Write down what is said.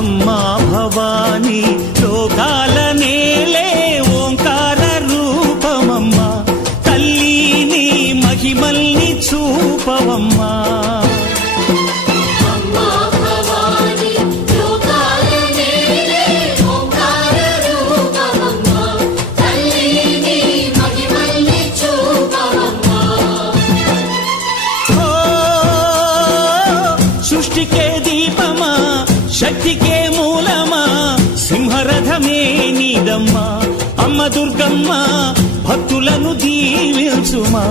అమ్మా భవానీ లోకాల నేలే ఓంకార రూపమమ్మా, తల్లి నీ మహిమల్ని చూపవమ్మా. సృష్టికే దీపమా, శక్తికే మూలమా, సింహరథమే నీదమ్మా. అమ్మ దుర్గమ్మ భక్తులను దీవించుమా.